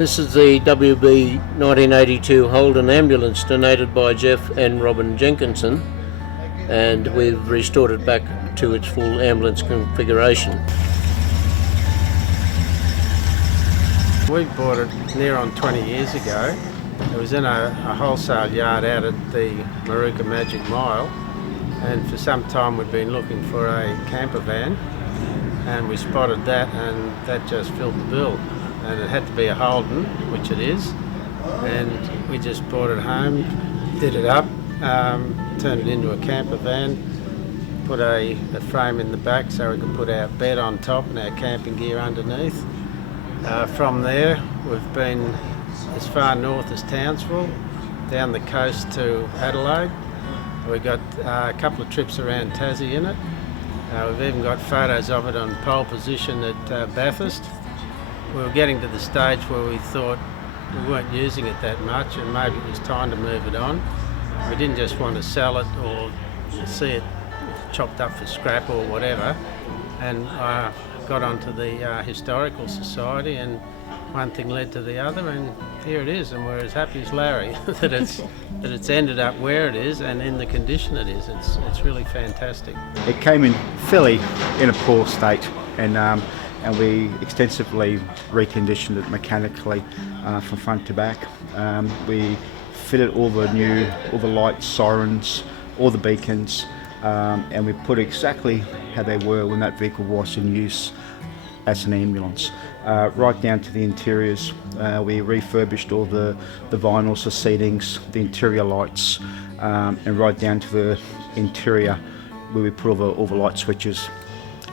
This is the WB 1982 Holden ambulance donated by Jeff and Robin Jenkinson, and we've restored it back to its full ambulance configuration. We bought it near on 20 years ago. It was in a wholesale yard out at the Maruka Magic Mile, and for some time we'd been looking for a camper van, and we spotted that, and that just filled the bill. And it had to be a Holden, which it is, and we just brought it home, did it up, turned it into a camper van, put a frame in the back so we could put our bed on top and our camping gear underneath. From there we've been as far north as Townsville, down the coast to Adelaide. We've got a couple of trips around Tassie in it. We've even got photos of it on pole position at Bathurst. We were getting to the stage where we thought we weren't using it that much and maybe it was time to move it on. We didn't just want to sell it or see it chopped up for scrap or whatever, and I got onto the Historical Society, and one thing led to the other, and here it is, and we're as happy as Larry that it's ended up where it is and in the condition it is. It's really fantastic. It came in fairly in a poor state, and we extensively reconditioned it mechanically from front to back. We fitted all the lights, sirens, all the beacons, and we put exactly how they were when that vehicle was in use as an ambulance. Right down to the interiors. We refurbished all the vinyls, the seatings, the interior lights, and right down to the interior where we put all the light switches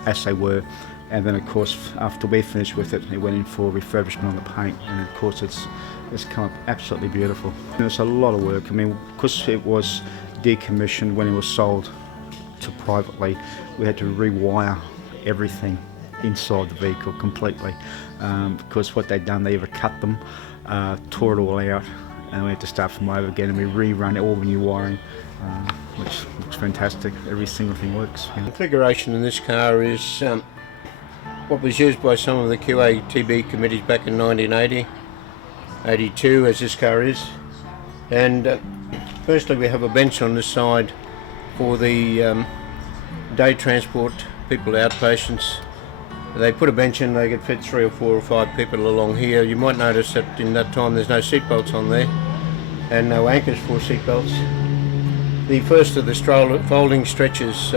as they were. And then of course after we finished with it, it went in for refurbishment on the paint, and of course it's come up absolutely beautiful. And it's a lot of work. I mean, because it was decommissioned when it was sold to privately, we had to rewire everything inside the vehicle completely, because what they'd done, they either cut them, tore it all out, and we had to start from over again, and we rerun all the new wiring, which looks fantastic. Every single thing works. The configuration in this car is what was used by some of the QATB committees back in 1980, 82 as this car is. And firstly we have a bench on this side for the day transport people, outpatients. They put a bench in, they could fit 3 or 4 or 5 people along here. You might notice that in that time there's no seat belts on there and no anchors for seat belts. The first of the folding stretchers,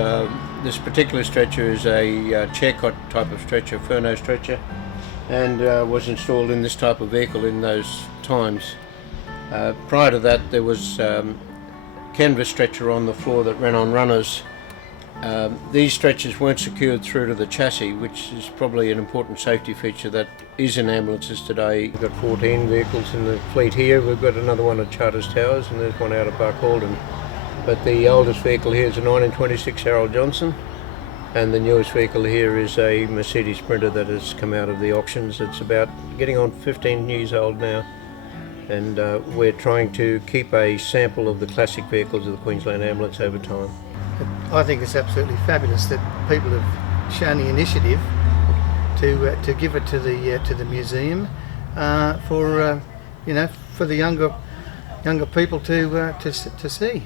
this particular stretcher is a chair cot type of stretcher, Furno stretcher, and was installed in this type of vehicle in those times. Prior to that there was canvas stretcher on the floor that ran on runners. These stretchers weren't secured through to the chassis, which is probably an important safety feature that is in ambulances today. We've got 14 vehicles in the fleet here. We've got another one at Charters Towers, and there's one out at Barcaldine. But the oldest vehicle here is a 1926 Harold Johnson, and the newest vehicle here is a Mercedes Sprinter that has come out of the auctions. It's about getting on 15 years old now, and we're trying to keep a sample of the classic vehicles of the Queensland Ambulance over time. I think it's absolutely fabulous that people have shown the initiative to give it to the museum for the younger people to see.